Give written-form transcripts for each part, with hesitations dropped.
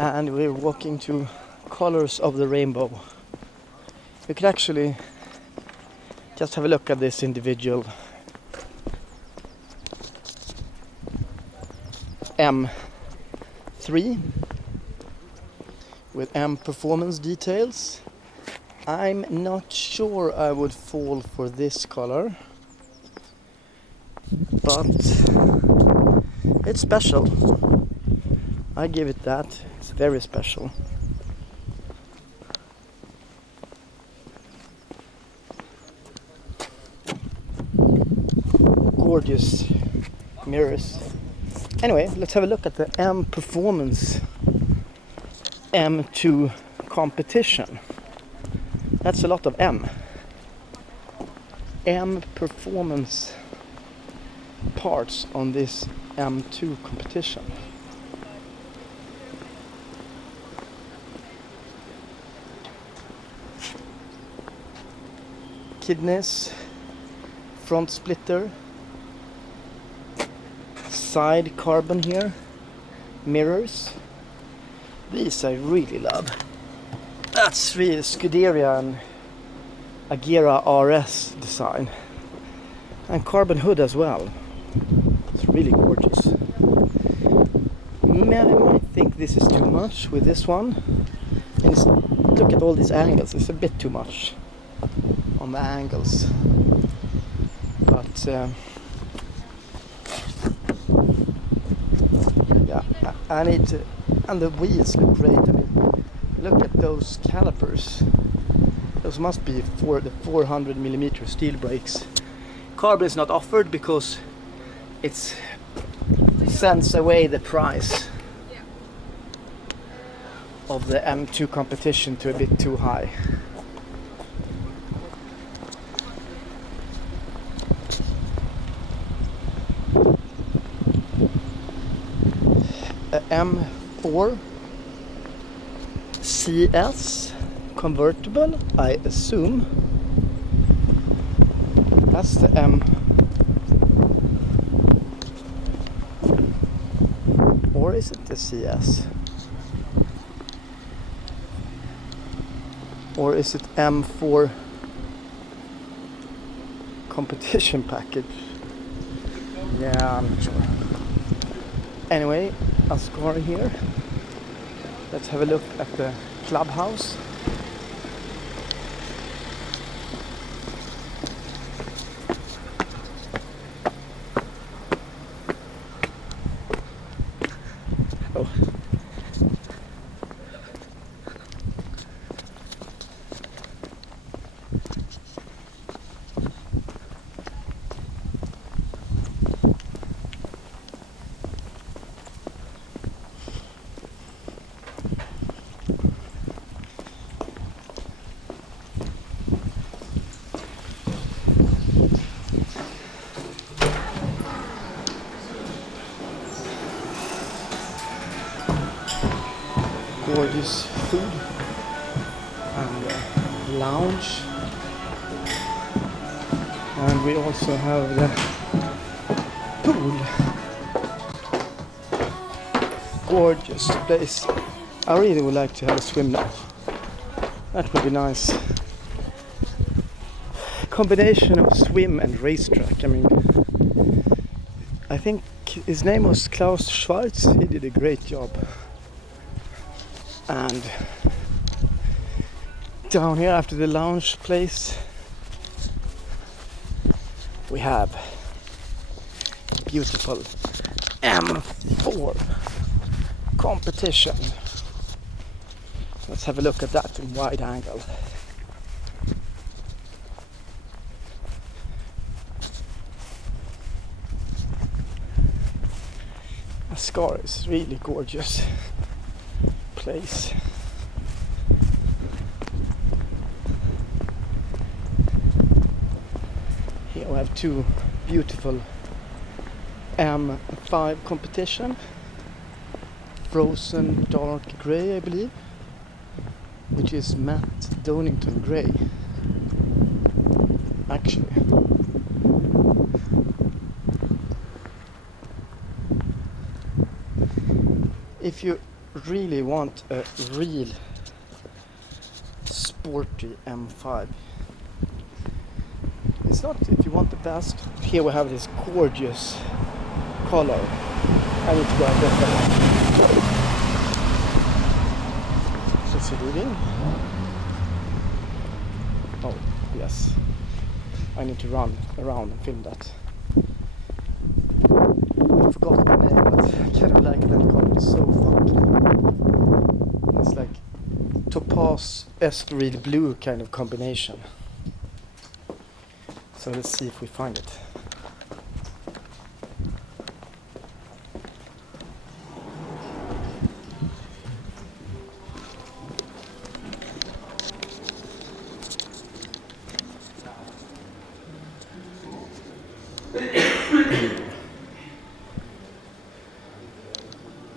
and we're walking to colors of the rainbow. You could actually just have a look at this individual M3 with M performance details. I'm not sure I would fall for this color, but it's special. I give it that. It's very special. Gorgeous mirrors. Anyway, let's have a look at the M Performance M2 competition. That's a lot of M. M Performance parts on this M2 competition. Kidneys, front splitter, side carbon here, mirrors. These I really love. That's really Scuderia and Agera RS design. And carbon hood as well. It's really gorgeous. I might think this is too much with this one. And look at all these angles, it's a bit too much on the angles. But yeah, I need to, and the wheels look great. I mean, look at those calipers. Those must be for the 400mm steel brakes. Carbon is not offered because it sends away the price of the M2 competition to a bit too high. A M4 CS convertible, I assume. That's the M. Or is it the CS? Or is it M4 competition package? Yeah, I'm not sure. Anyway, Ascari here. Let's have a look at the clubhouse. Oh. Gorgeous food and lounge, and we also have the pool. Gorgeous place. I really would like to have a swim now. That would be nice. Combination of swim and racetrack. I mean, I think his name was Klaus Schwarz. He did a great job. And down here after the lounge place we have beautiful M4 competition. Let's have a look at that in wide angle. Ascari is really gorgeous place. Here we have two beautiful M5 competition. Frozen dark grey, I believe, which is matte Donington grey. Actually, if you really want a real sporty M5, it's not if you want the best. Here we have this gorgeous color. I need to go and get that. What's it reading? Oh, yes. I need to run around and film that. I forgot the name, but I kind of like that color. It's so funky. It's like topaz, esmeralda blue kind of combination. So let's see if we find it.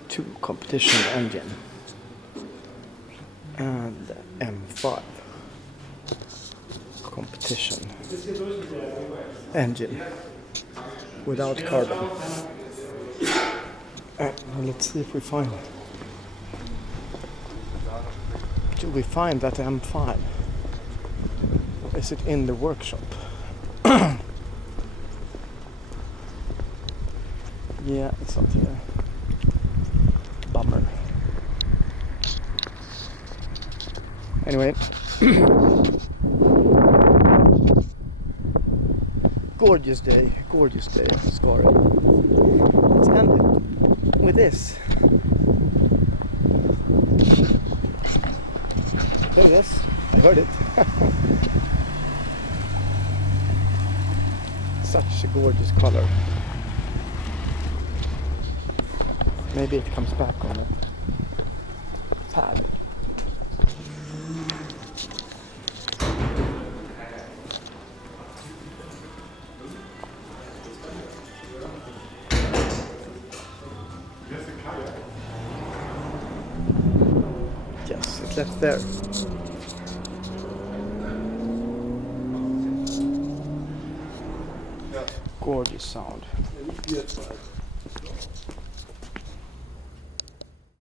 Two competition engine and M5 competition engine without carbon. Let's see if we find it. Do we find that M5? Is it in the workshop? Yeah, it's not here. Bummer. Anyway. Gorgeous day, Ascari. Let's end it with this. There it is. I heard it. Such a gorgeous color. Maybe it comes back on the pad. Yes, it left there. Gorgeous sound.